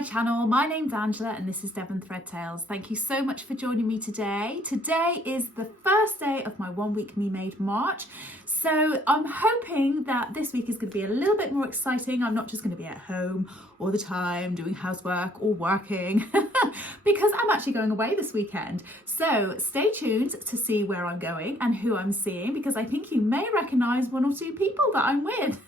my channel. My name's Angela and this is Devon Threadtails. Thank you so much for joining me today. Today is the first day of my 1 week Me Made March. So I'm hoping that this week is going to be a little bit more exciting. I'm not just going to be at home all the time doing housework or working because I'm actually going away this weekend. So stay tuned to see where I'm going and who I'm seeing, because I think you may recognise one or two people that I'm with.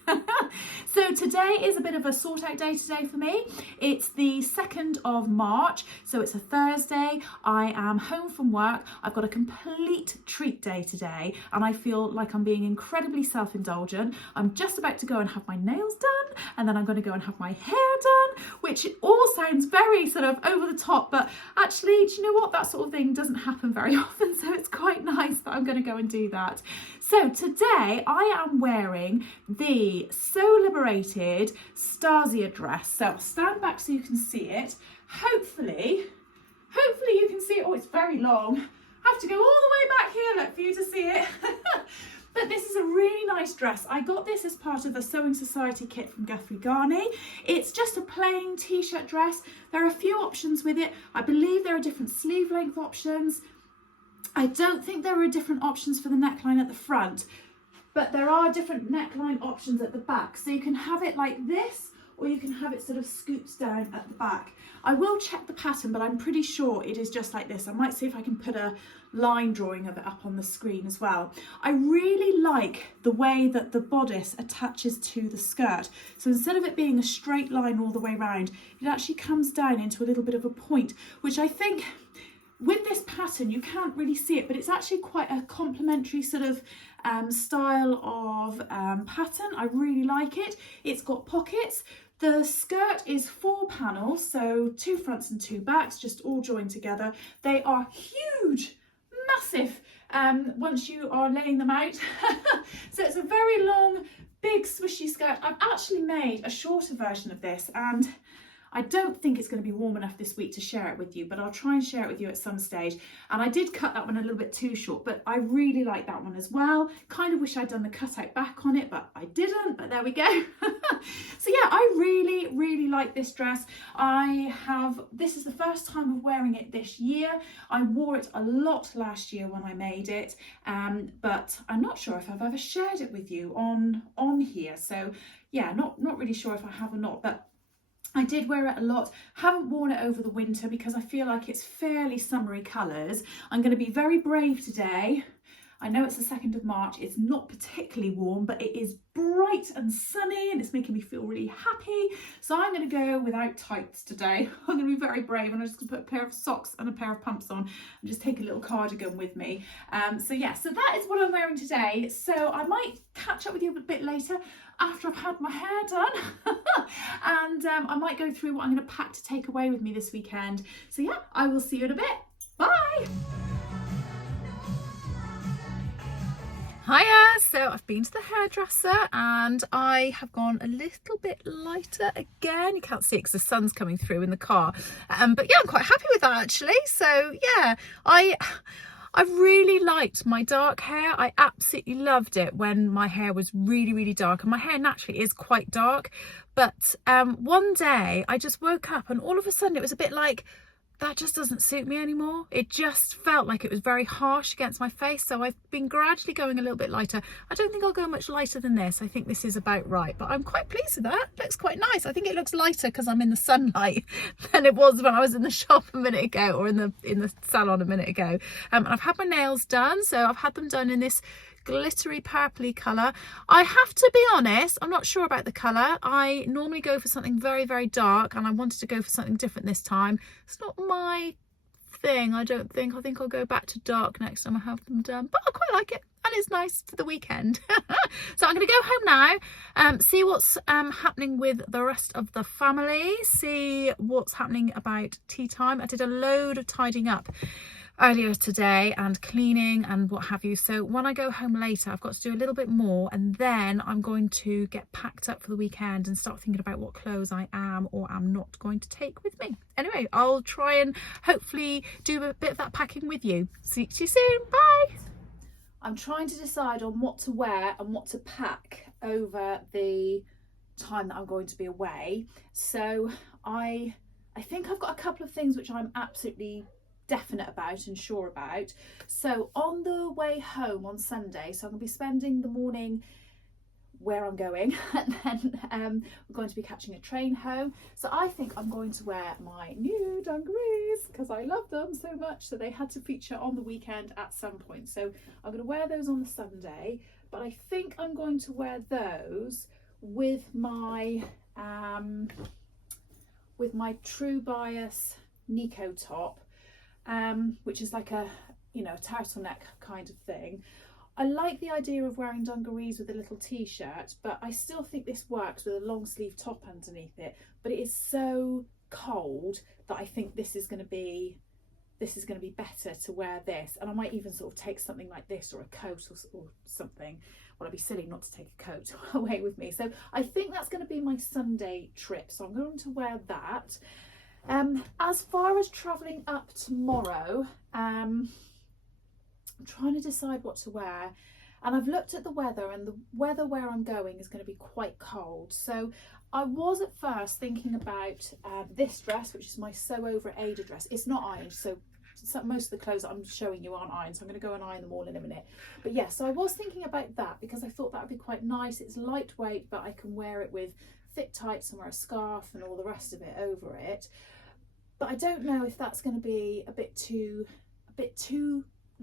So today is a bit of a sort out day today for me. It's the 2nd of March, so it's a Thursday. I am home from work. I've got a complete treat day today and I feel like I'm being incredibly self-indulgent. I'm just about to go and have my nails done, and then I'm going to go and have my hair done, which all sounds very sort of over the top, but actually, do you know what? That sort of thing doesn't happen very often, so it's quite nice that I'm going to go and do that. So today I am wearing the So Liberated Stasia dress. So I'll stand back so you can see it. Hopefully you can see it. Oh, it's very long. I have to go all the way back here, look, for you to see it. But this is a really nice dress. I got this as part of the Sewing Society kit from Guthrie Ghani. It's just a plain t-shirt dress. There are a few options with it. I believe there are different sleeve length options. I don't think there are different options for the neckline at the front, but there are different neckline options at the back. So you can have it like this, or you can have it sort of scoops down at the back. I will check the pattern, but I'm pretty sure it is just like this. I might see if I can put a line drawing of it up on the screen as well. I really like the way that the bodice attaches to the skirt. So instead of it being a straight line all the way around, it actually comes down into a little bit of a point, which I think with this pattern, you can't really see it, but it's actually quite a complementary sort of style of pattern. I really like it. It's got pockets. The skirt is 4 panels, so 2 fronts and 2 backs, just all joined together. They are huge, massive, once you are laying them out. So it's a very long, big swishy skirt. I've actually made a shorter version of this, and I don't think it's going to be warm enough this week to share it with you, but I'll try and share it with you at some stage. And I did cut that one a little bit too short, but I really like that one as well. Kind of wish I'd done the cutout back on it, but I didn't, but there we go. So yeah, I really like this dress. This is the first time of wearing it this year. I wore it a lot last year when I made it, but I'm not sure if I've ever shared it with you on here. So yeah, not really sure if I have or not, but I did wear it a lot. Haven't worn it over the winter because I feel like it's fairly summery colours. I'm going to be very brave today. I know it's the 2nd of March. It's not particularly warm, but it is bright and sunny and it's making me feel really happy. So I'm going to go without tights today. I'm going to be very brave, and I'm just going to put a pair of socks and a pair of pumps on and just take a little cardigan with me. So yeah, so that is what I'm wearing today. So I might catch up with you a bit later after I've had my hair done. And I might go through what I'm going to pack to take away with me this weekend. So yeah, I will see you in a bit. Bye. Hiya, so I've been to the hairdresser and I have gone a little bit lighter again. You can't see it because the sun's coming through in the car. But yeah, I'm quite happy with that actually. So yeah, I really liked my dark hair. I absolutely loved it when my hair was really dark, and my hair naturally is quite dark. But one day I just woke up and all of a sudden it was a bit like, that just doesn't suit me anymore. It just felt like it was very harsh against my face. So I've been gradually going a little bit lighter. I don't think I'll go much lighter than this. I think this is about right, but I'm quite pleased with that. It looks quite nice. I think it looks lighter because I'm in the sunlight than it was when I was in the shop a minute ago, or in the salon a minute ago. And I've had my nails done. So I've had them done in this glittery purpley colour. I have to be honest, I'm not sure about the colour. I normally go for something very dark, and I wanted to go for something different this time. It's not my thing, I don't think. I think I'll go back to dark next time I have them done, but I quite like it and it's nice for the weekend. So I'm going to go home now, see what's happening with the rest of the family, see what's happening about tea time. I did a load of tidying up earlier today and cleaning and what have you. So when I go home later, I've got to do a little bit more, and then I'm going to get packed up for the weekend and start thinking about what clothes I am or am not going to take with me. Anyway, I'll try and hopefully do a bit of that packing with you. See you soon. Bye. I'm trying to decide on what to wear and what to pack over the time that I'm going to be away. So I I think I've got a couple of things which I'm absolutely definite about and sure about. So on the way home on Sunday, so I'm going to be spending the morning where I'm going, and then we're going to be catching a train home. So I think I'm going to wear my new dungarees because I love them so much. So they had to feature on the weekend at some point. So I'm going to wear those on the Sunday, but I think I'm going to wear those with my True Bias Nico top, which is like a, you know, turtleneck kind of thing. I like the idea of wearing dungarees with a little t-shirt, but I still think this works with a long sleeve top underneath it. But it is so cold that I think this is going to be better to wear this. And I might even sort of take something like this or a coat or something. Well, it'd be silly not to take a coat away with me. So I think that's going to be my Sunday trip. So I'm going to wear that. As far as travelling up tomorrow, I'm trying to decide what to wear, and I've looked at the weather, and the weather where I'm going is going to be quite cold. So I was at first thinking about this dress, which is my sew over Ada dress. It's not ironed, so most of the clothes that I'm showing you aren't ironed, so I'm going to go and iron them all in a minute. But yes, so I was thinking about that because I thought that would be quite nice. It's lightweight, but I can wear it with thick tights and wear a scarf and all the rest of it over it. But I don't know if that's going to be a bit too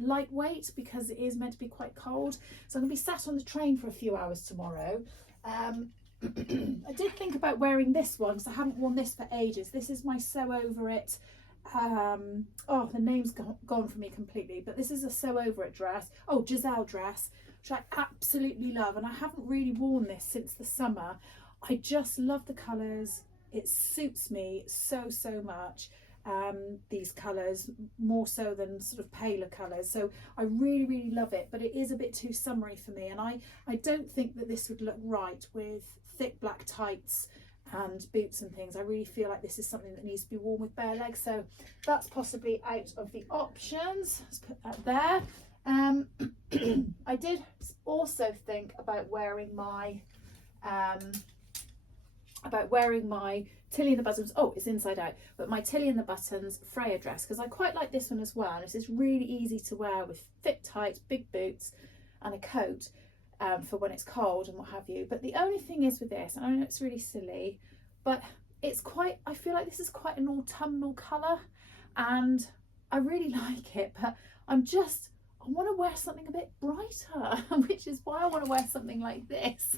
lightweight because it is meant to be quite cold. So I'm going to be sat on the train for a few hours tomorrow. I did think about wearing this one because I haven't worn this for ages. This is my sew over it. Oh, the name's gone from me completely, but this is a sew over it dress. Oh, Giselle dress, which I absolutely love, and I haven't really worn this since the summer. I just love the colours. It suits me so much. These colours, more so than sort of paler colours, so I really love it, but it is a bit too summery for me, and I don't think that this would look right with thick black tights and boots and things. I really feel like this is something that needs to be worn with bare legs, so that's possibly out of the options. Let's put that there. I did also think about wearing my Tilly and the Buttons, oh, it's inside out, but my Tilly and the Buttons Freya dress, because I quite like this one as well. This is really easy to wear with thick tights, big boots and a coat for when it's cold and what have you. But the only thing is with this, and I know it's really silly, but it's quite, I feel like this is quite an autumnal colour and I really like it, but I want to wear something a bit brighter, which is why I want to wear something like this.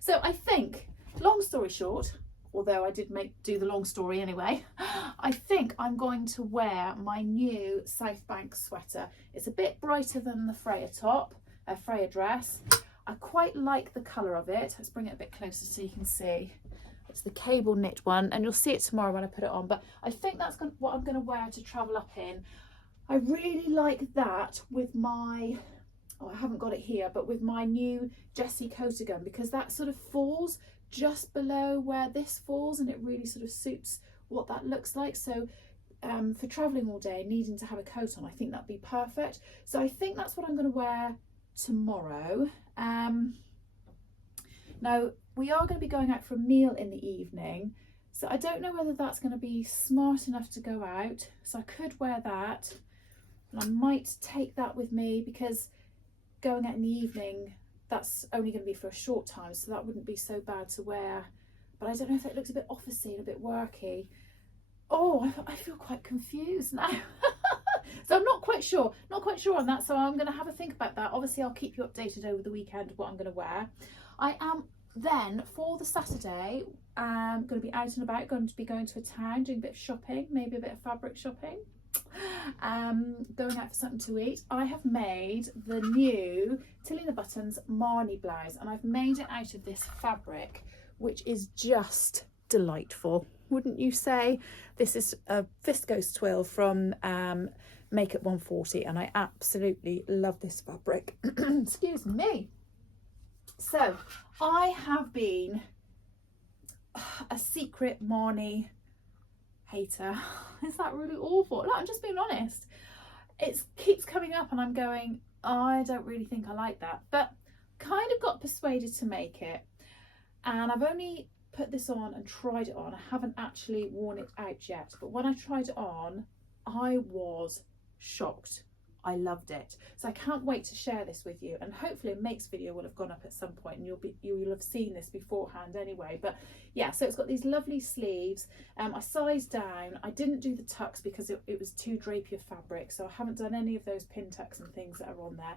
So I think, long story short, although I did do the long story anyway, I think I'm going to wear my new Southbank sweater. It's a bit brighter than the Freya top, Freya dress. I quite like the colour of it. Let's bring it a bit closer so you can see. It's the cable knit one, and you'll see it tomorrow when I put it on, but I think that's what I'm going to wear to travel up in. I really like that with my, oh, I haven't got it here, but with my new Jessie Coatigan, because that sort of falls just below where this falls, and it really sort of suits what that looks like. So for traveling all day, needing to have a coat on, I think that'd be perfect. So I think that's what I'm going to wear tomorrow. Now we are going to be going out for a meal in the evening, so I don't know whether that's going to be smart enough to go out. So I could wear that, and I might take that with me because going out in the evening, that's only going to be for a short time, so that wouldn't be so bad to wear. But I don't know if it looks a bit officey and a bit worky. Oh, I feel quite confused now. So I'm not quite sure on that, so I'm going to have a think about that. Obviously I'll keep you updated over the weekend of what I'm going to wear. I am then, for the Saturday, I'm going to be out and about, going to be going to a town, doing a bit of shopping, maybe a bit of fabric shopping, going out for something to eat. I have made the new Tilly and the Buttons Marnie blouse, and I've made it out of this fabric, which is just delightful, wouldn't you say? This is a viscose twill from Make It 140, and I absolutely love this fabric. Excuse me. So I have been a secret Marnie hater. Is that really awful? No, I'm just being honest. It keeps coming up and I'm going, I don't really think I like that, but kind of got persuaded to make it, and I've only put this on and tried it on. I haven't actually worn it out yet, but when I tried it on, I was shocked. I loved it. So I can't wait to share this with you, and hopefully a makes video will have gone up at some point and you'll have seen this beforehand anyway. But yeah, so it's got these lovely sleeves. I sized down. I didn't do the tucks because it was too drapey of fabric, so I haven't done any of those pin tucks and things that are on there.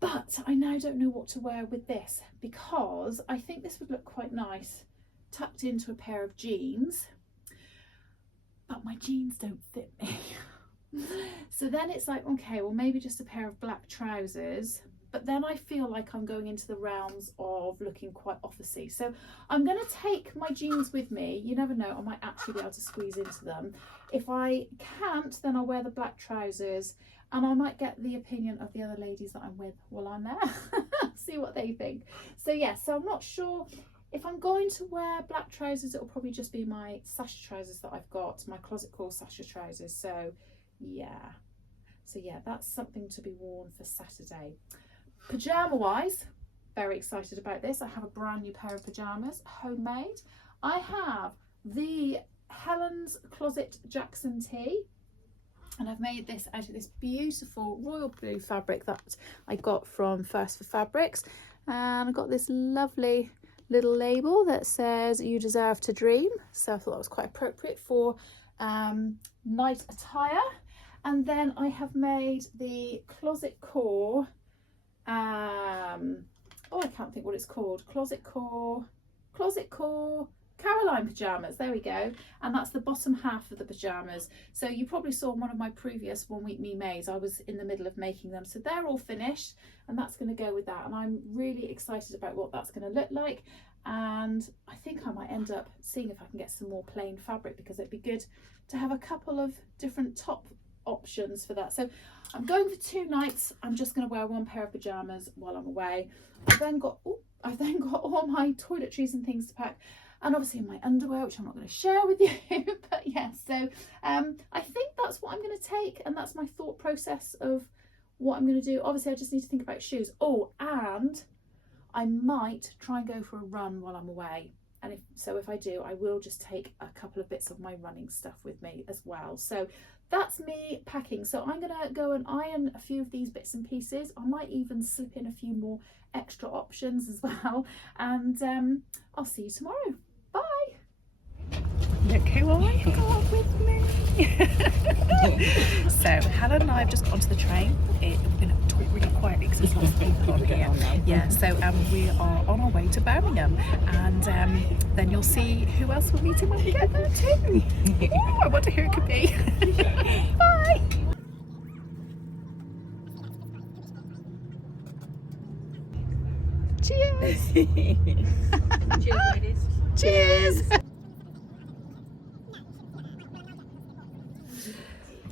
But I now don't know what to wear with this, because I think this would look quite nice tucked into a pair of jeans, but my jeans don't fit me. So then it's like, okay, well maybe just a pair of black trousers, but then I feel like I'm going into the realms of looking quite officey. So I'm going to take my jeans with me. You never know, I might actually be able to squeeze into them. If I can't, then I'll wear the black trousers, and I might get the opinion of the other ladies that I'm with while I'm there. See what they think. So yeah, so I'm not sure if I'm going to wear black trousers. It'll probably just be my Sasha trousers that I've got, my closet core Sasha trousers. So yeah, that's something to be worn for Saturday. Pajama wise, very excited about this. I have a brand new pair of pajamas, homemade. I have the Helen's Closet Jackson tee, and I've made this out of this beautiful royal blue fabric that I got from First for Fabrics, and I've got this lovely little label that says "You deserve to dream," so I thought that was quite appropriate for night attire. And then I have made the closet core, oh, I can't think what it's called, closet core Caroline pajamas, there we go. And that's the bottom half of the pajamas. So you probably saw one of my previous 1 week me mades. I was in the middle of making them, so they're all finished, and that's going to go with that. And I'm really excited about what that's going to look like. And I think I might end up seeing if I can get some more plain fabric, because it'd be good to have a couple of different top options for that. So I'm going for 2 nights. I'm just going to wear 1 pair of pajamas while I'm away. I've then got all my toiletries and things to pack, and obviously my underwear, which I'm not going to share with you. But yeah, so I think that's what I'm going to take, and that's my thought process of what I'm going to do. Obviously I just need to think about shoes. Oh, and I might try and go for a run while I'm away. And if I do, I will just take a couple of bits of my running stuff with me as well. So that's me packing. So I'm going to go and iron a few of these bits and pieces. I might even slip in a few more extra options as well. And I'll see you tomorrow. Bye. Look who I got with me. So Helen and I have just got onto the train. We're going to talk really quietly because there's lots of people on here. Yeah, so we are on our way to Birmingham, and then you'll see who else we're meeting when we get there too. Ooh, I wonder who it could be. Bye. Cheers. Cheers, ladies. Cheers.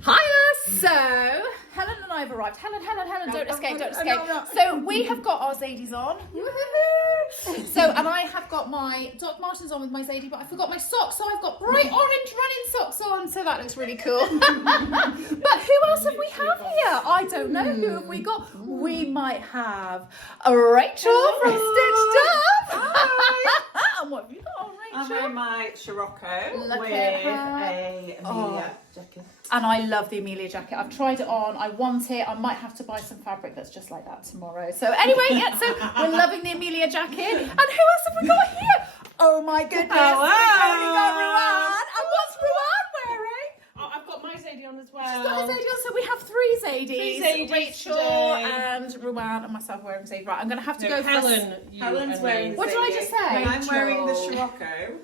Hiya. So Helen and I have arrived. Helen, don't escape. No. So we have got our Zadies on. So, and I have got my Doc Martens on with my Zadie, but I forgot my socks, so I've got bright orange running socks on, so that looks really cool. But who else have we have here? I don't know. Who have we got? We might have a Rachel from Stitched Up. Hi. And what have you got on, Rachel? I'm wearing my Scirocco Look with at her. a Amelia jacket. And I love the Amelia jacket. I've tried it on. I want it. I might have to buy some fabric that's just like that tomorrow. So anyway, yeah, so we're loving the Amelia jacket. And who else have we got here? Oh my goodness. Hello. We've only got Ruan. And what's Ruan wearing? Oh, I've got my Zadie on as well. She's got a Zadie on, so we have 3 Zadies. 3 Zadies Rachel today. and Ruan and myself wearing Zadie. Right, I'm going to have to go Helen. for Helen's wearing the What did I just say? And I'm wearing the Rachel. Scirocco.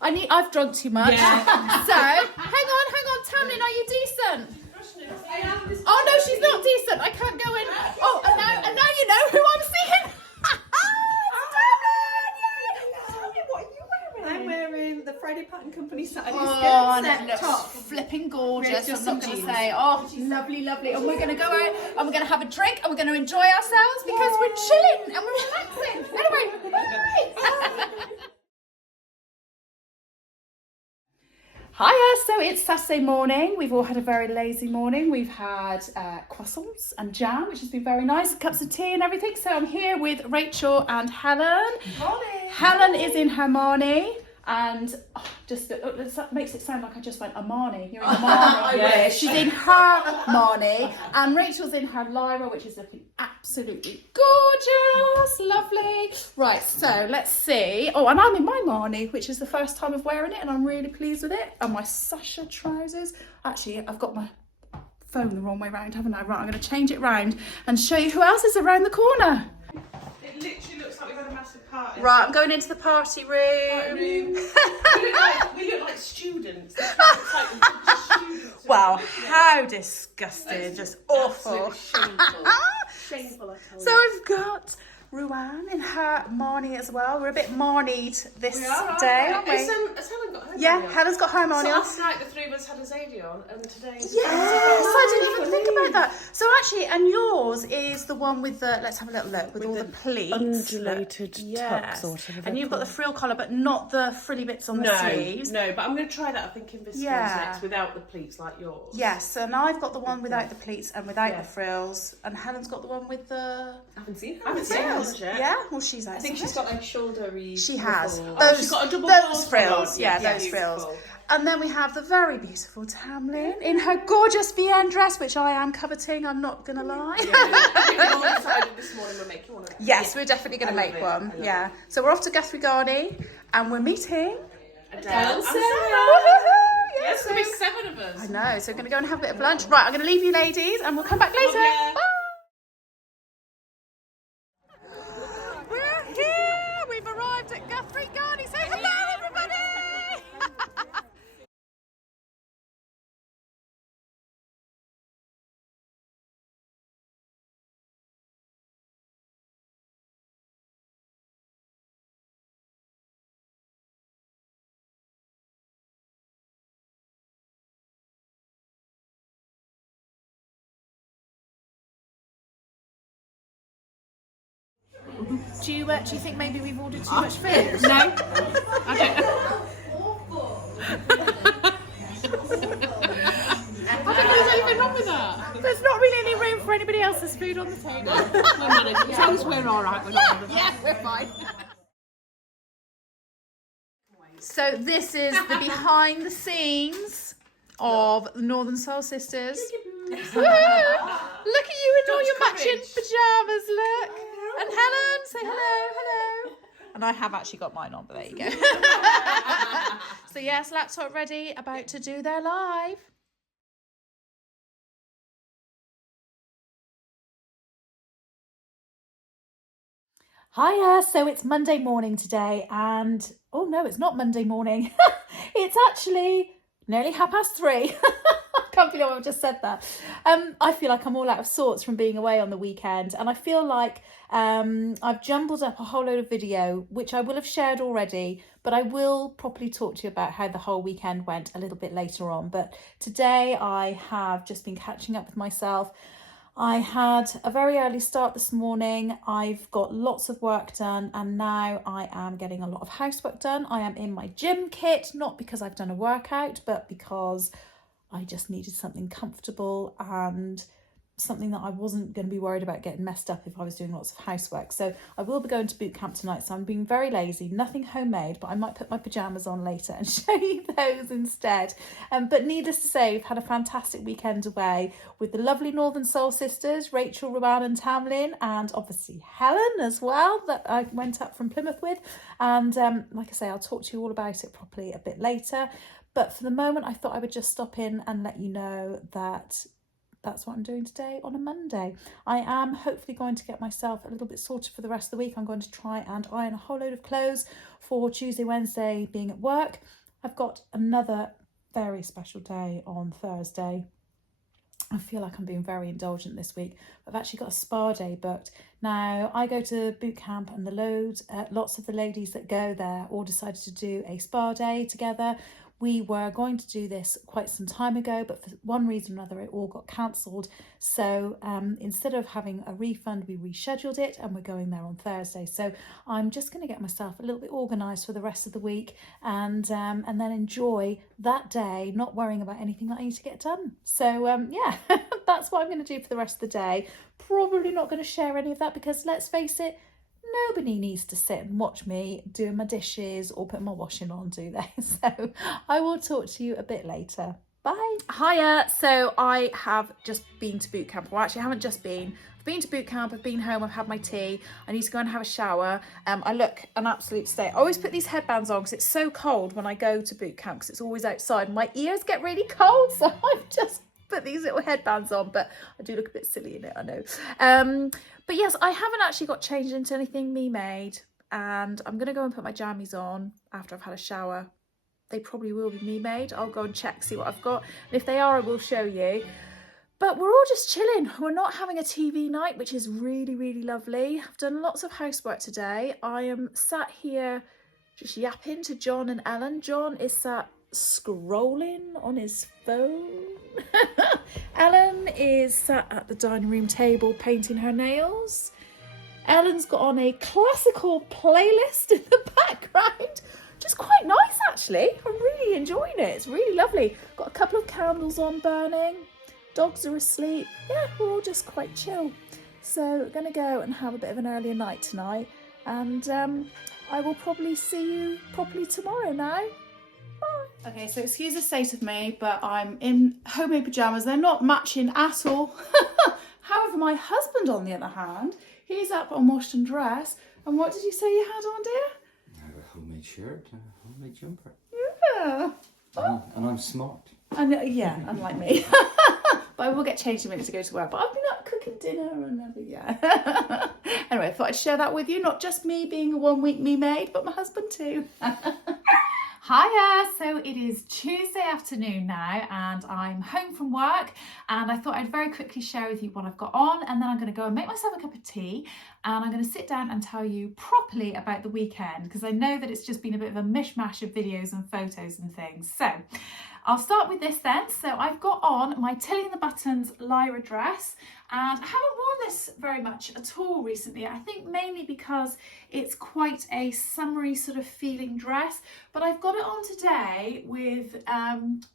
I've drunk too much. Yeah. So, hang on. Tamlin, are you decent? Oh no, she's not decent. I can't go in. Oh, and now you know who I'm seeing. Tamlin, what are you wearing? I'm wearing the Friday Pattern Company Saturday Oh, skirt that set looks top. flipping gorgeous. With just I'm not some going to jeans. say. Oh, lovely. And we're going to go out and we're going to have a drink and we're going to enjoy ourselves because we're chilling and we're relaxing. Anyway, bye. Hiya, so it's Saturday morning. We've all had a very lazy morning. We've had croissants and jam, which has been very nice, cups of tea and everything. So I'm here with Rachel and Helen. Morning. Helen is in her Marnie, and that makes it sound like I just went Armani. You're in Armani. Yeah. She's in her Marnie, and Rachel's in her Lyra, which is looking absolutely gorgeous, lovely. Right, so let's see. Oh, and I'm in my Marnie, which is the first time of wearing it, and I'm really pleased with it. And my Sasha trousers. Actually, I've got my phone the wrong way round, haven't I? Right, I'm going to change it round and show you who else is around the corner. It literally looks like we've had a massive party. Right, I'm going into the party room. We look like students. It looks like just students. Wow, how disgusting, just awful. Absolutely shameful. Shameful, I tell you. So I've got Ruan in her Marnie as well. We're a bit Marnied this day, aren't we? Has Helen got her Yeah, Marnie on? Helen's got her So Marnie on. last night the three of us had a Zadie on, and today... Yes, I didn't even think about that. So actually, and yours is the one with the, let's have a little look, with all the pleats. undulated Yes. tucks or whatever. And you've got the frill collar, but not the frilly bits on the sleeves. No, but I'm going to try that, I think, in viscose next, without the pleats like yours. Yes, and I've got the one without the pleats and without the frills, and Helen's got the one with the... I haven't seen frills. yet. Yeah, well, she's outside. I think she's got like shouldery. She has. little- Those, she's got a double those pause frills, on. yeah, Yeah, those beautiful. frills. And then we have the very beautiful Tamlin in her gorgeous VN dress, which I am coveting, I'm not going to lie. I decided this morning we'll make you one of them. Yes, we're definitely going to I love make it. one. I love Yeah. So we're off to Guthrie Ghani and we're meeting. Adele and Woohoo! Sarah. Yeah, Yes, so- there'll be 7 of us. I know, so we're going to go and have a bit of lunch. Right, I'm going to leave you ladies and we'll come back later. ya. Bye. We're here. We've arrived at Guthrie Ghani. Say hello, everybody. Do you think maybe we've ordered too much food? No, I don't know. I don't know there's anything wrong with that. There's not really any room for anybody else's food on the table. As long as we're all right, we're not going to... Yeah, we're fine. So this is the behind the scenes of the Northern Soul Sisters. Woo! Look at you in all your matching pajamas, look. And Helen, say hello, hello. And I have actually got mine on, but there you go. So yes, laptop ready, about to do their live. Hiya, so it's Monday morning today and, oh no, it's not Monday morning. It's actually nearly 3:30. I can't believe I've just said that. I feel like I'm all out of sorts from being away on the weekend, and I feel like I've jumbled up a whole load of video, which I will have shared already, but I will properly talk to you about how the whole weekend went a little bit later on. But today I have just been catching up with myself. I had a very early start this morning. I've got lots of work done and now I am getting a lot of housework done. I am in my gym kit, not because I've done a workout, but because I just needed something comfortable and something that I wasn't going to be worried about getting messed up if I was doing lots of housework. So I will be going to boot camp tonight, so I'm being very lazy, nothing homemade, but I might put my pajamas on later and show you those instead. But needless to say, we've had a fantastic weekend away with the lovely Northern Soul Sisters, Rachel, Ruan and Tamlin, and obviously Helen as well, that I went up from Plymouth with. And like I say, I'll talk to you all about it properly a bit later. But for the moment, I thought I would just stop in and let you know that that's what I'm doing today on a Monday. I am hopefully going to get myself a little bit sorted for the rest of the week. I'm going to try and iron a whole load of clothes for Tuesday, Wednesday being at work. I've got another very special day on Thursday. I feel like I'm being very indulgent this week. I've actually got a spa day booked. Now, I go to boot camp and lots of the ladies that go there all decided to do a spa day together, We were going to do this quite some time ago, but for one reason or another, it all got cancelled. So instead of having a refund, we rescheduled it and we're going there on Thursday. So I'm just going to get myself a little bit organised for the rest of the week and then enjoy that day, not worrying about anything that I need to get done. So yeah, that's what I'm going to do for the rest of the day. Probably not going to share any of that because let's face it, nobody needs to sit and watch me doing my dishes or putting my washing on, do they? So I will talk to you a bit later. Bye. Hiya. So I have just been to boot camp. Well, actually, I haven't just been. I've been to boot camp. I've been home. I've had my tea. I need to go and have a shower. I look an absolute state. I always put these headbands on because it's so cold when I go to boot camp because it's always outside. My ears get really cold, so I've just put these little headbands on, but I do look a bit silly in it, I know. But yes, I haven't actually got changed into anything me made, and I'm gonna go and put my jammies on after I've had a shower. They probably will be me made. I'll go and check, see what I've got, and if they are, I will show you. But we're all just chilling. We're not having a TV night, which is really, really lovely. I've done lots of housework today. I am sat here just yapping to John and Ellen. John is sat scrolling on his phone. Ellen is sat at the dining room table painting her nails. Ellen's got on a classical playlist in the background, which is quite nice actually. I'm really enjoying it. It's really lovely. Got a couple of candles on burning. Dogs are asleep. Yeah, we're all just quite chill. So we're going to go and have a bit of an earlier night tonight, and I will probably see you properly tomorrow now. Bye. Okay, so excuse the state of me, but I'm in homemade pajamas. They're not matching at all. However, my husband, on the other hand, he's up and washed and dressed. And what did you say you had on, dear? I have a homemade shirt and a homemade jumper. Yeah. And I'm smart. Yeah, unlike me. But I will get changed in a minute to go to work. But I've been up cooking dinner and everything, yeah. Anyway, I thought I'd share that with you. Not just me being a 1 week me maid, but my husband too. Hiya! So it is Tuesday afternoon now and I'm home from work, and I thought I'd very quickly share with you what I've got on, and then I'm going to go and make myself a cup of tea and I'm going to sit down and tell you properly about the weekend, because I know that it's just been a bit of a mishmash of videos and photos and things. So I'll start with this then. So I've got on my Tilly and the Buttons Lyra dress, and I haven't worn this very much at all recently. I think mainly because it's quite a summery sort of feeling dress, but I've got it on today with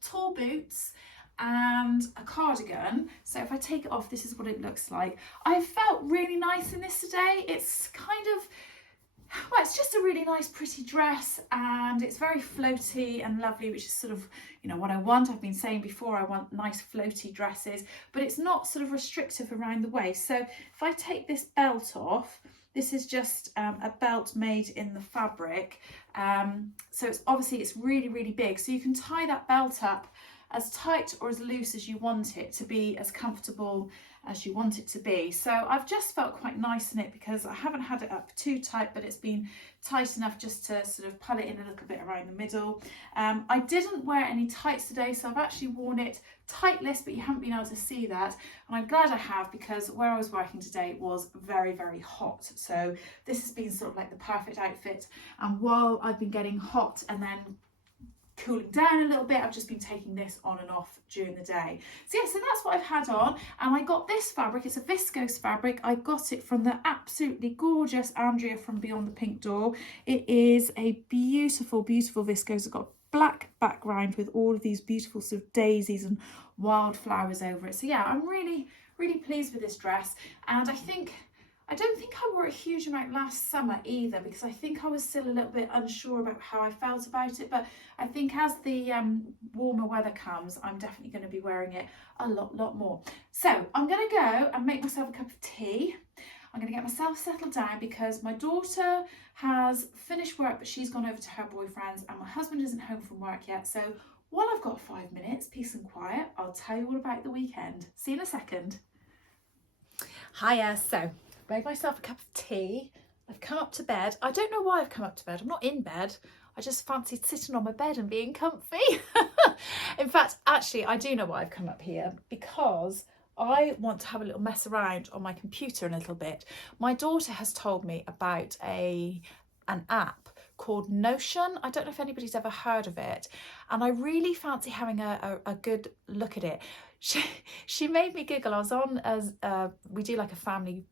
tall boots and a cardigan. So if I take it off, this is what it looks like. I felt really nice in this today. It's kind of, well, it's just a really nice pretty dress, and it's very floaty and lovely, which is sort of, you know, what I want. I've been saying before, I want nice floaty dresses, but it's not sort of restrictive around the waist. So if I take this belt off, this is just a belt made in the fabric. So it's obviously, it's really, really big. So you can tie that belt up as tight or as loose as you want it to be, as comfortable as you want it to be. So I've just felt quite nice in it because I haven't had it up too tight, but it's been tight enough just to sort of pull it in a little bit around the middle. I didn't wear any tights today, so I've actually worn it tightless, but you haven't been able to see that. And I'm glad I have, because where I was working today it was very, very hot. So this has been sort of like the perfect outfit. And while I've been getting hot and then cooling down a little bit, I've just been taking this on and off during the day. So yeah, so that's what I've had on, and I got this fabric. It's a viscose fabric. I got it from the absolutely gorgeous Andrea from Beyond the Pink Door. It is a beautiful, beautiful viscose. It's got a black background with all of these beautiful sort of daisies and wildflowers over it. So yeah, I'm really, really pleased with this dress, and I don't think I wore a huge amount last summer either, because I think I was still a little bit unsure about how I felt about it. But I think as the warmer weather comes, I'm definitely going to be wearing it a lot more. So I'm going to go and make myself a cup of tea. I'm going to get myself settled down because my daughter has finished work, but she's gone over to her boyfriend's, and my husband isn't home from work yet. So while I've got 5 minutes, peace and quiet, I'll tell you all about the weekend. See you in a second. Hiya, so made myself a cup of tea. I've come up to bed. I don't know why I've come up to bed. I'm not in bed. I just fancied sitting on my bed and being comfy. In fact, actually, I do know why I've come up here, because I want to have a little mess around on my computer a little bit. My daughter has told me about an app called Notion. I don't know if anybody's ever heard of it, and I really fancy having a good look at it. She made me giggle. I was on as we do like a family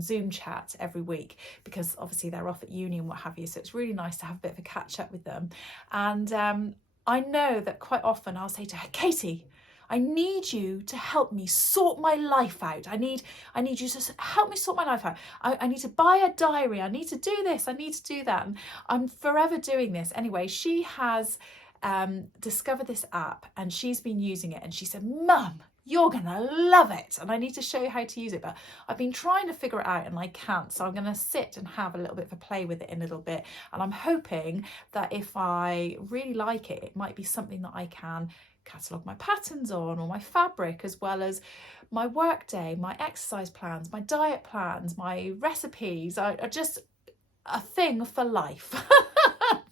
Zoom chat every week, because obviously they're off at uni and what have you, so it's really nice to have a bit of a catch up with them. And I know that quite often I'll say to her, Katie, I need you to help me sort my life out. I need you to help me sort my life out. I need to buy a diary. I need to do this. I need to do that. And I'm forever doing this. Anyway, she has discovered this app and she's been using it, and she said, Mum, you're gonna love it, and I need to show you how to use it, but I've been trying to figure it out and I can't, so I'm gonna sit and have a little bit of a play with it in a little bit, and I'm hoping that if I really like it, it might be something that I can catalogue my patterns on, or my fabric, as well as my work day, my exercise plans, my diet plans, my recipes. Are just a thing for life.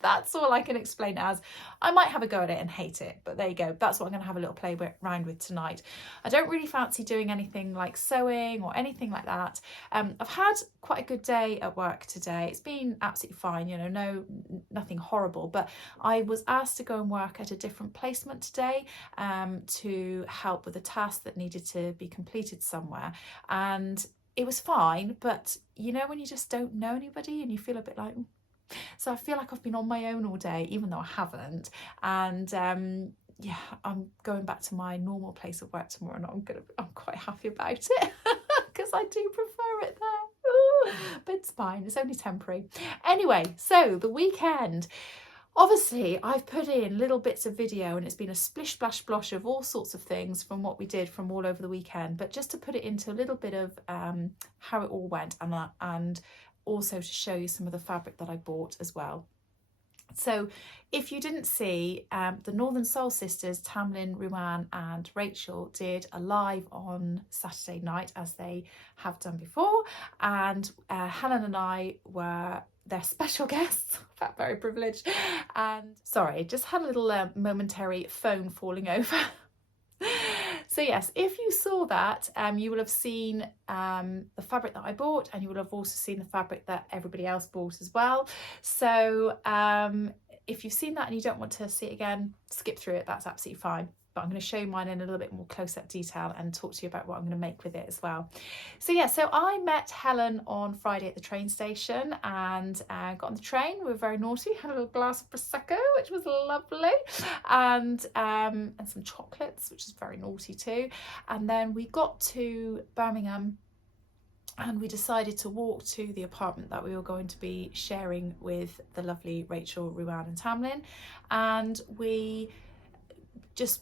That's all I can explain it as. I might have a go at it and hate it, but there you go. That's what I'm going to have a little play around with tonight. I don't really fancy doing anything like sewing or anything like that. I've had quite a good day at work today. It's been absolutely fine, you know, nothing horrible, but I was asked to go and work at a different placement today to help with a task that needed to be completed somewhere. And it was fine, but you know when you just don't know anybody and you feel a bit like... So I feel like I've been on my own all day, even though I haven't. And yeah, I'm going back to my normal place of work tomorrow, and I'm quite happy about it because I do prefer it there. Ooh, but it's fine, it's only temporary. Anyway, so the weekend. Obviously, I've put in little bits of video, and it's been a splish splash splosh of all sorts of things from what we did from all over the weekend. But just to put it into a little bit of how it all went, and also to show you some of the fabric that I bought as well. So if you didn't see, the Northern Soul sisters, Tamlin, Ruan and Rachel, did a live on Saturday night, as they have done before, and Helen and I were their special guests. I felt very privileged, and sorry, just had a little momentary phone falling over. So yes, if you saw that, you will have seen the fabric that I bought, and you will have also seen the fabric that everybody else bought as well. So if you've seen that and you don't want to see it again, skip through it, that's absolutely fine. But I'm going to show you mine in a little bit more close-up detail and talk to you about what I'm going to make with it as well. So yeah, so I met Helen on Friday at the train station, and got on the train. We were very naughty, had a little glass of Prosecco, which was lovely, and some chocolates, which is very naughty too. And then we got to Birmingham, and we decided to walk to the apartment that we were going to be sharing with the lovely Rachel, Ruan and Tamlin. And we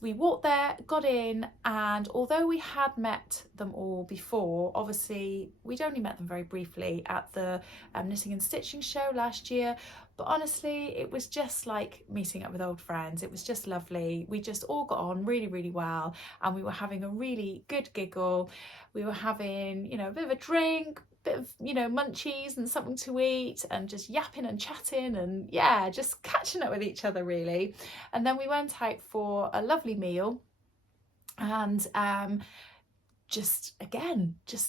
walked there, got in, and although we had met them all before, obviously we'd only met them very briefly at the knitting and stitching show last year, but honestly it was just like meeting up with old friends. It was just lovely. We just all got on really, really well, and we were having a really good giggle. We were having, you know, a bit of a drink, bit of, you know, munchies and something to eat, and just yapping and chatting, and yeah, just catching up with each other really. And then we went out for a lovely meal, and just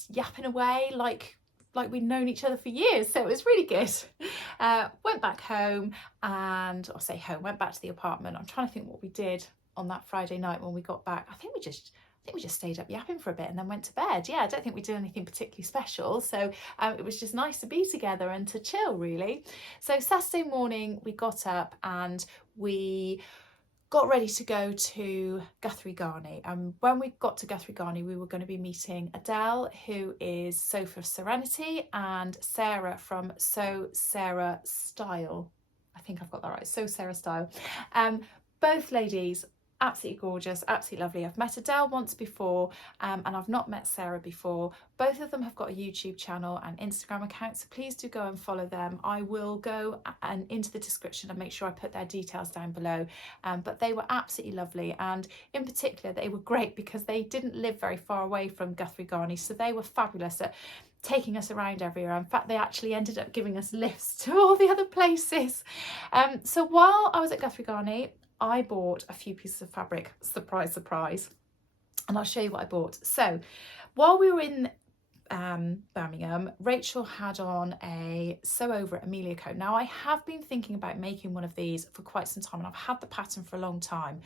yapping away like we'd known each other for years, so it was really good. Went back home, and went back to the apartment. I'm trying to think what we did on that Friday night when we got back. I think we just stayed up yapping for a bit and then went to bed. Yeah, I don't think we did anything particularly special. So it was just nice to be together and to chill really. So Saturday morning we got up and we got ready to go to Guthrie Ghani. And when we got to Guthrie Ghani, we were going to be meeting Adele, who is Sew for Serenity, and Sarah from Sew Sarah Style. I think I've got that right, Sew Sarah Style. Both ladies absolutely gorgeous, absolutely lovely. I've met Adele once before, and I've not met Sarah before. Both of them have got a YouTube channel and Instagram account, so please do go and follow them. I will go and into the description and make sure I put their details down below. But they were absolutely lovely, and in particular they were great because they didn't live very far away from Guthrie Ghani, so they were fabulous at taking us around everywhere. In fact, they actually ended up giving us lifts to all the other places. So while I was at Guthrie Ghani, I bought a few pieces of fabric, surprise, surprise, and I'll show you what I bought. So while we were in Birmingham, Rachel had on a sew over it Amelia coat. Now I have been thinking about making one of these for quite some time, and I've had the pattern for a long time,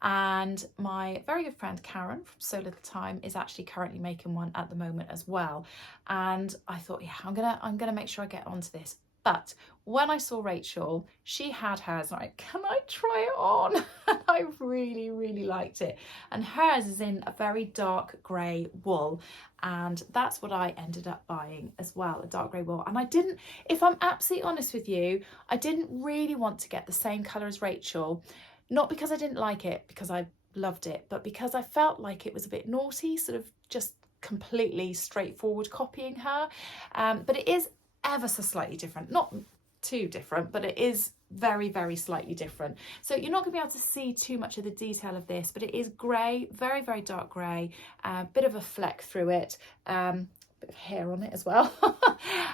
and my very good friend Karen from So Little Time is actually currently making one at the moment as well, and I thought, yeah, I'm gonna make sure I get onto this. But when I saw Rachel, she had hers, and I'm like, can I try it on? And I really, really liked it. And hers is in a very dark grey wool, and that's what I ended up buying as well, a dark grey wool. And I didn't, if I'm absolutely honest with you, I didn't really want to get the same colour as Rachel, not because I didn't like it, because I loved it, but because I felt like it was a bit naughty, sort of just completely straightforward copying her. But it is ever so slightly different, not too different, but it is very, very slightly different. So you're not going to be able to see too much of the detail of this, but it is grey, very, very dark grey, bit of a fleck through it, bit of hair on it as well.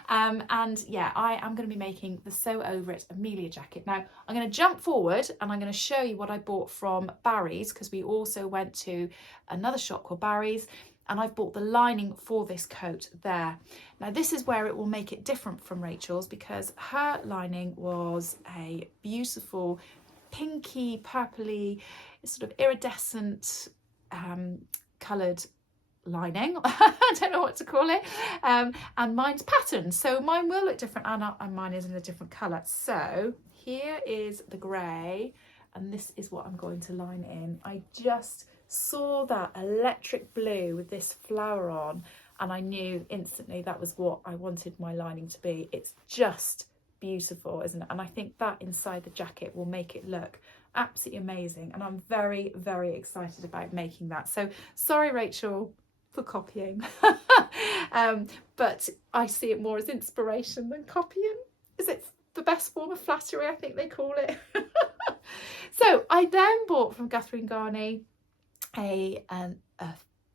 And yeah, I am going to be making the Sew Over It Amelia jacket. Now I'm going to jump forward and I'm going to show you what I bought from Barry's, because we also went to another shop called Barry's, and I've bought the lining for this coat there. Now this is where it will make it different from Rachel's, because her lining was a beautiful pinky, purpley, sort of iridescent coloured lining. I don't know what to call it. And mine's patterned, so mine will look different, and mine is in a different colour. So here is the grey, and this is what I'm going to line in. I just saw that electric blue with this flower on, and I knew instantly that was what I wanted my lining to be. It's just beautiful, isn't it? And I think that inside the jacket will make it look absolutely amazing, and I'm very, very excited about making that. So sorry Rachel for copying, but I see it more as inspiration than copying. Is it the best form of flattery, I think they call it? So I then bought from Guthrie Ghani a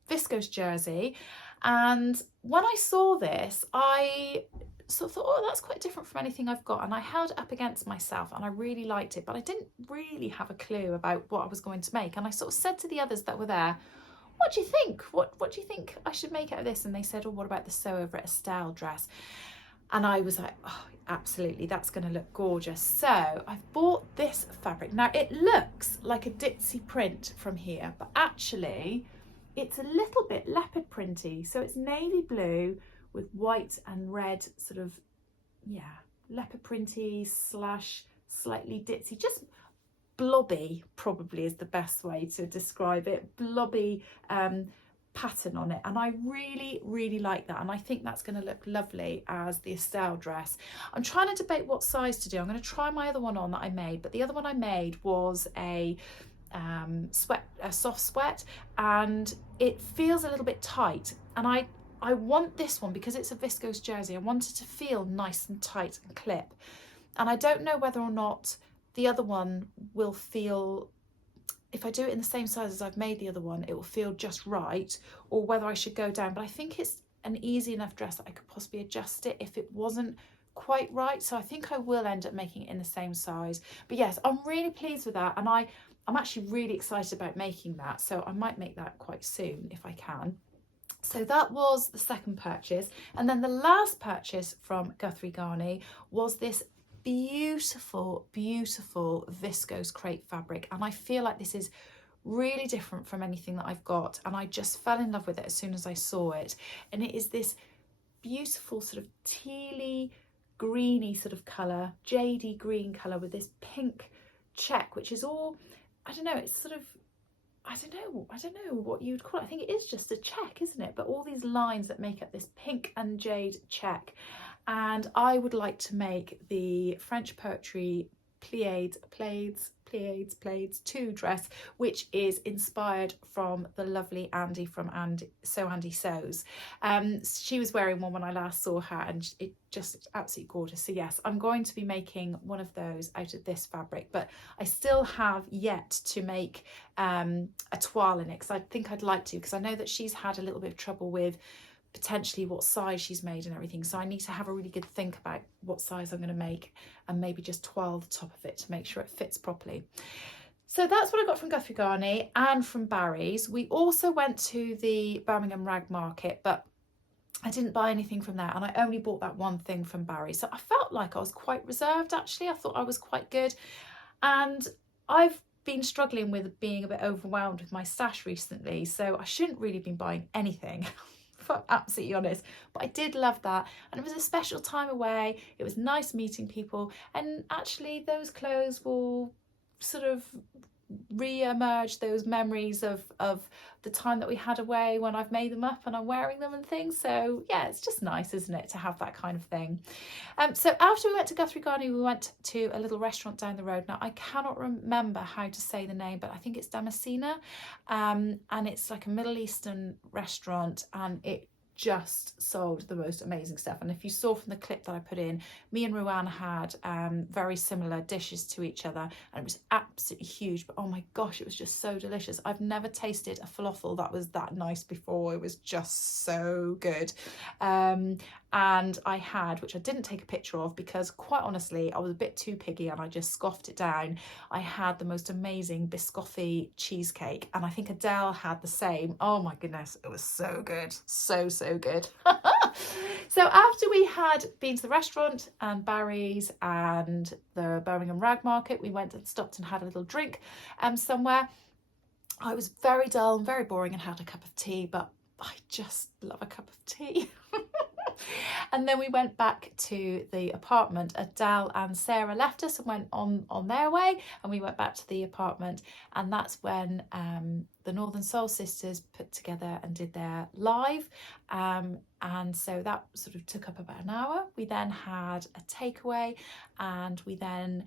viscose jersey, and when I saw this I sort of thought, oh, that's quite different from anything I've got, and I held it up against myself and I really liked it, but I didn't really have a clue about what I was going to make. And I sort of said to the others that were there, what do you think? What do you think I should make out of this? And they said, oh, what about the Sew Over It Estelle dress? And I was like, oh, absolutely, that's going to look gorgeous. So I've bought this fabric. Now it looks like a ditzy print from here, but actually it's a little bit leopard printy. So it's navy blue with white and red, sort of, yeah, leopard printy slash slightly ditzy, just blobby probably is the best way to describe it. Blobby pattern on it, and I really, really like that, and I think that's going to look lovely as the Estelle dress. I'm trying to debate what size to do. I'm going to try my other one on that I made, but the other one I made was a soft sweat, and it feels a little bit tight, and I want this one because it's a viscose jersey. I want it to feel nice and tight and clip, and I don't know whether or not the other one will feel, if I do it in the same size as I've made the other one, it will feel just right, or whether I should go down. But I think it's an easy enough dress that I could possibly adjust it if it wasn't quite right. So I think I will end up making it in the same size. But yes, I'm really pleased with that, and I'm actually really excited about making that. So I might make that quite soon if I can. So that was the second purchase. And then the last purchase from Guthrie Ghani was this beautiful, beautiful viscose crepe fabric, and I feel like this is really different from anything that I've got, and I just fell in love with it as soon as I saw it. And it is this beautiful sort of tealy greeny sort of colour, jadey green colour with this pink check, which is all, I don't know, it's sort of, I don't know what you'd call it. I think it is just a check, isn't it? But all these lines that make up this pink and jade check. And I would like to make the French Poetry Plaids 2 dress, which is inspired from the lovely Andy from Andy Sews. She was wearing one when I last saw her, and it just looked absolutely gorgeous. So yes, I'm going to be making one of those out of this fabric, but I still have yet to make a toile in it, because I think I'd like to, because I know that she's had a little bit of trouble with potentially what size she's made and everything, so I need to have a really good think about what size I'm going to make, and maybe just toile the top of it to make sure it fits properly. So that's what I got from Guthrie Ghani and from Barry's. We also went to the Birmingham rag market, but I didn't buy anything from there, and I only bought that one thing from Barry. So I felt like I was quite reserved, actually. I thought I was quite good. And I've been struggling with being a bit overwhelmed with my stash recently, so I shouldn't really been buying anything, if I'm absolutely honest. But I did love that, and it was a special time away. It was nice meeting people, and actually those clothes will sort of re-emerge those memories of the time that we had away when I've made them up and I'm wearing them and things. So yeah, it's just nice, isn't it, to have that kind of thing. So after we went to Guthrie Ghani, we went to a little restaurant down the road. Now I cannot remember how to say the name, but I think it's Damascena, and it's like a Middle Eastern restaurant, and it just sold the most amazing stuff. And if you saw from the clip that I put in, me and Ruan had very similar dishes to each other, and it was absolutely huge, but oh my gosh, it was just so delicious. I've never tasted a falafel that was that nice before. It was just so good. And I had, which I didn't take a picture of because quite honestly I was a bit too piggy and I just scoffed it down, I had the most amazing biscotti cheesecake, and I think Adele had the same. Oh my goodness, it was so good, so good. So after we had been to the restaurant and Barry's and the Birmingham rag market, we went and stopped and had a little drink somewhere. I was very dull and very boring and had a cup of tea, but I just love a cup of tea. And then we went back to the apartment. Adele and Sarah left us and went on their way, and we went back to the apartment, and that's when the Northern Soul Sisters put together and did their live, and so that sort of took up about an hour. We then had a takeaway, and we then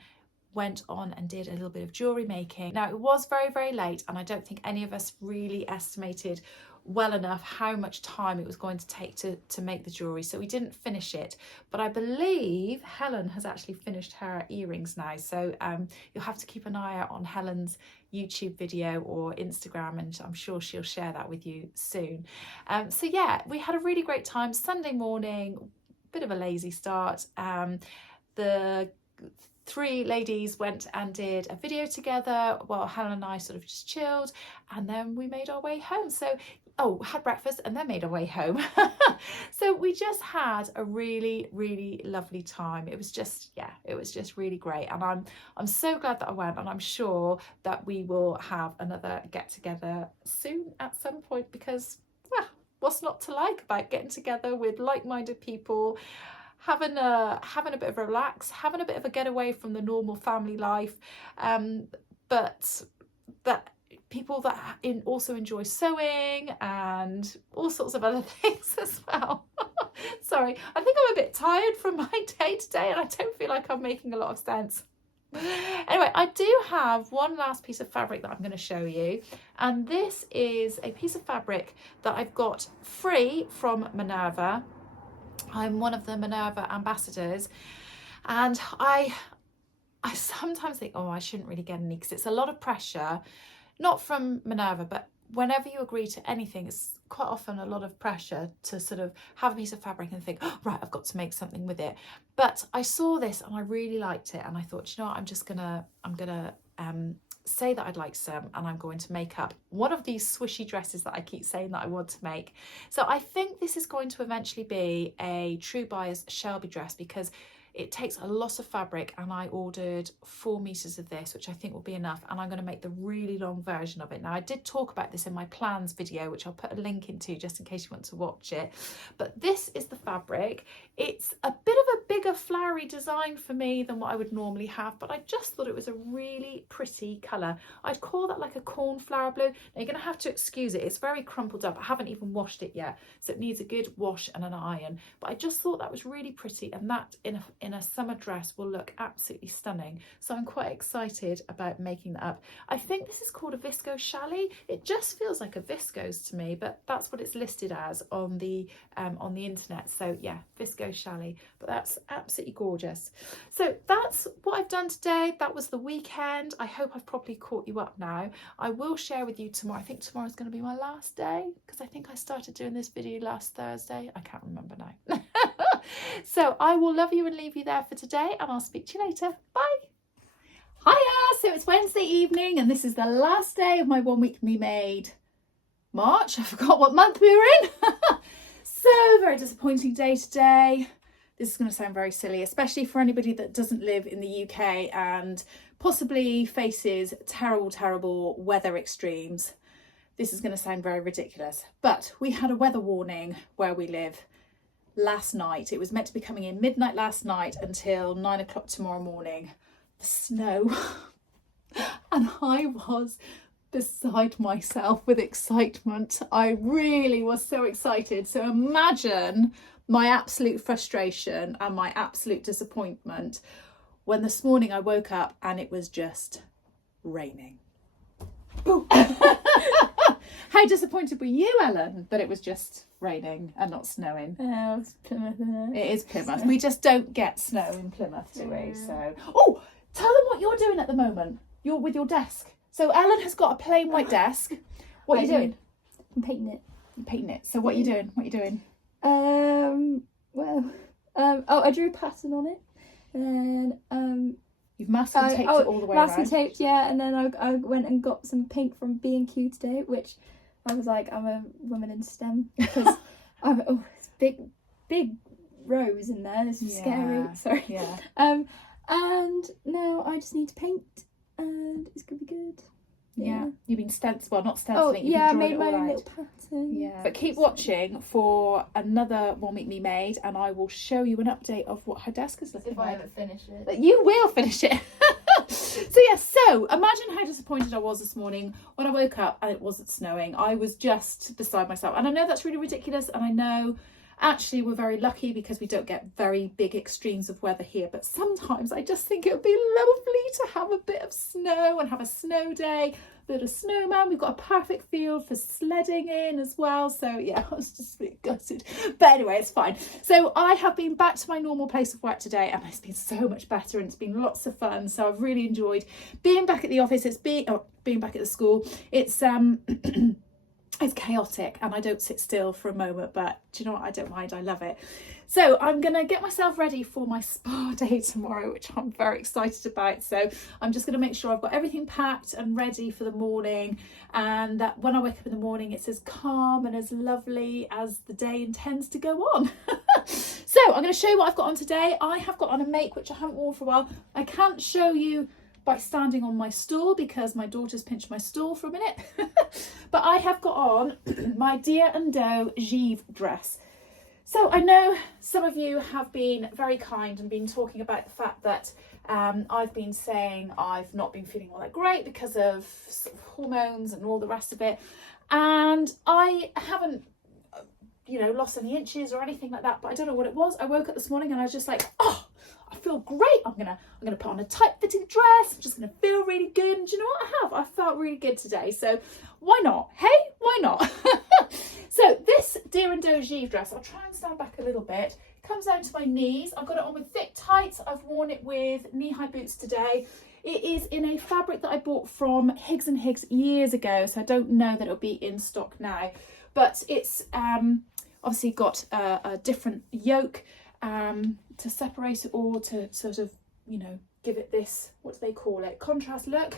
went on and did a little bit of jewellery making. Now it was very late, and I don't think any of us really estimated well enough how much time it was going to take to make the jewellery, so we didn't finish it. But I believe Helen has actually finished her earrings now, so you'll have to keep an eye out on Helen's YouTube video or Instagram, and I'm sure she'll share that with you soon. So yeah, we had a really great time. Sunday morning, bit of a lazy start. The three ladies went and did a video together while Helen and I sort of just chilled, and then we made our way home. So had breakfast and then made our way home. So we just had a really lovely time. It was just, yeah, it was just really great, and I'm so glad that I went, and I'm sure that we will have another get together soon at some point, because well, what's not to like about getting together with like-minded people, having a bit of a relax, having a bit of a getaway from the normal family life, but that people that also enjoy sewing and all sorts of other things as well. Sorry, I think I'm a bit tired from my day today, and I don't feel like I'm making a lot of sense. Anyway, I do have one last piece of fabric that I'm going to show you, and this is a piece of fabric that I've got free from Minerva. I'm one of the Minerva ambassadors, and I sometimes think, oh, I shouldn't really get any, because it's a lot of pressure, not from Minerva, but whenever you agree to anything, it's quite often a lot of pressure to sort of have a piece of fabric and think, oh, right, I've got to make something with it. But I saw this and I really liked it, and I thought, you know what, I'm gonna say that I'd like some, and I'm going to make up one of these swishy dresses that I keep saying that I want to make. So I think this is going to eventually be a True Buyers Shelby dress, because it takes a lot of fabric, and I ordered 4 meters of this, which I think will be enough, and I'm going to make the really long version of it. Now I did talk about this in my plans video, which I'll put a link into just in case you want to watch it, but this is the fabric. It's a bit of a bigger flowery design for me than what I would normally have, but I just thought it was a really pretty colour. I'd call that like a cornflower blue. Now you're going to have to excuse it, it's very crumpled up. I haven't even washed it yet, so it needs a good wash and an iron, but I just thought that was really pretty, and that in a summer dress will look absolutely stunning. So I'm quite excited about making that up. I think this is called a viscose chalet. It just feels like a viscose to me, but that's what it's listed as on the internet. So yeah, viscose chalet, but that's absolutely gorgeous. So that's what I've done today. That was the weekend. I hope I've properly caught you up now. I will share with you tomorrow. I think tomorrow's going to be my last day, because I think I started doing this video last Thursday. I can't remember now. So I will love you and leave you there for today, and I'll speak to you later. Bye. Hiya! So it's Wednesday evening, and this is the last day of my 1 week me made March. I forgot what month we were in. So very disappointing day today. This is going to sound very silly, especially for anybody that doesn't live in the UK and possibly faces terrible, terrible weather extremes. This is going to sound very ridiculous, but we had a weather warning where we live last night. It was meant to be coming in midnight last night until 9 o'clock tomorrow morning. The snow. And I was beside myself with excitement. I really was so excited. So imagine my absolute frustration and my absolute disappointment when this morning I woke up and it was just raining. How disappointed were you, Ellen, that it was just raining and not snowing? It's Plymouth, isn't it? It is Plymouth. We just don't get snow in Plymouth, do we? So, oh, tell them what you're doing at the moment. You're with your desk. So Ellen has got a plain white desk. What are you doing? I'm painting it. You're painting it. So what are you doing? What are you doing? I drew a pattern on it, and then You've masking taped it all the way around. masking taped, yeah, and then I went and got some paint from B&Q today, which I was like, I'm a woman in STEM because it's big rows in there. This is scary. Sorry. Yeah. And now I just need to paint, and it's gonna be good. Yeah. You've been not stenciling. Oh you've yeah, I been made drawing it my all own out. little pattern. Yeah. But keep watching for another One Week Me Made, and I will show you an update of what her desk is looking If I like. ever finish it. But you will finish it. So imagine how disappointed I was this morning when I woke up and it wasn't snowing. I was just beside myself. And I know that's really ridiculous, and I know actually we're very lucky because we don't get very big extremes of weather here, but sometimes I just think it would be lovely to have a bit of snow and have a snow day, a bit of snowman. We've got a perfect field for sledding in as well, so yeah, I was just a bit gutted, but anyway, it's fine. So I have been back to my normal place of work today, and it's been so much better, and it's been lots of fun. So I've really enjoyed being back at the office. Being back at the school. It's chaotic and I don't sit still for a moment, but do you know what? I don't mind. I love it. So I'm going to get myself ready for my spa day tomorrow, which I'm very excited about. So I'm just going to make sure I've got everything packed and ready for the morning, and that when I wake up in the morning, it's as calm and as lovely as the day intends to go on. So I'm going to show you what I've got on today. I have got on a make which I haven't worn for a while. I can't show you by standing on my stool because my daughter's pinched my stool for a minute. But I have got on my Deer and Doe Givre dress. So I know some of you have been very kind and been talking about the fact that I've been saying I've not been feeling all that great because of hormones and all the rest of it. And I haven't, lost any inches or anything like that, but I don't know what it was. I woke up this morning and I was just like, oh, I feel great. I'm gonna put on a tight fitting dress. I'm just gonna feel really good. And do you know what I felt really good today. So why not? Hey, why not? So this Deer and Doe Givre dress, I'll try and stand back a little bit. It comes down to my knees. I've got it on with thick tights. I've worn it with knee-high boots today. It is in a fabric that I bought from Higgs and Higgs years ago, so I don't know that it'll be in stock now. But it's obviously got a different yoke to separate it all, to sort of, give it this, what do they call it, contrast look.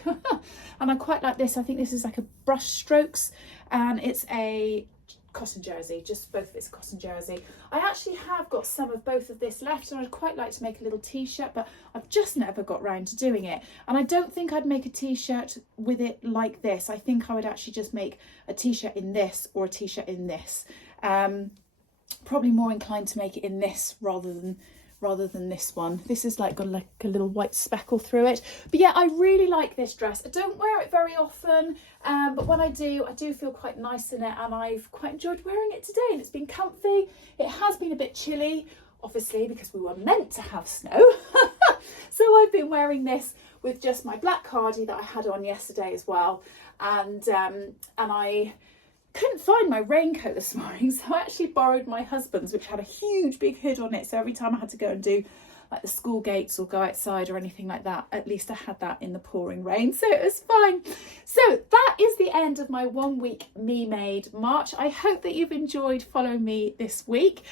And I quite like this. I think this is like a brush strokes, and it's a cotton jersey, just both of it's cotton jersey. I actually have got some of both of this left, and I'd quite like to make a little t-shirt, but I've just never got round to doing it. And I don't think I'd make a t-shirt with it like this. I think I would actually just make a t-shirt in this or a t-shirt in this. Probably more inclined to make it in this rather than this one. This is got like a little white speckle through it. But yeah, I really like this dress. I don't wear it very often, but when I do feel quite nice in it, and I've quite enjoyed wearing it today, and it's been comfy. It has been a bit chilly, obviously, because we were meant to have snow. So I've been wearing this with just my black cardi that I had on yesterday as well, and I couldn't find my raincoat this morning, so I actually borrowed my husband's, which had a huge big hood on it, so every time I had to go and do like the school gates or go outside or anything like that, at least I had that in the pouring rain, so it was fine. So that is the end of my 1 week Me Made March. I hope that you've enjoyed following me this week.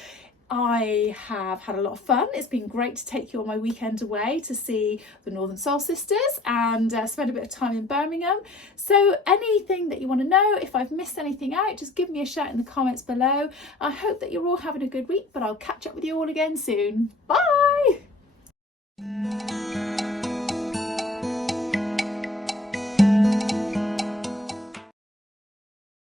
I have had a lot of fun. It's been great to take you on my weekend away to see the Northern Soul Sisters and spend a bit of time in Birmingham. So anything that you want to know, if I've missed anything out, just give me a shout in the comments below. I hope that you're all having a good week, but I'll catch up with you all again soon. Bye!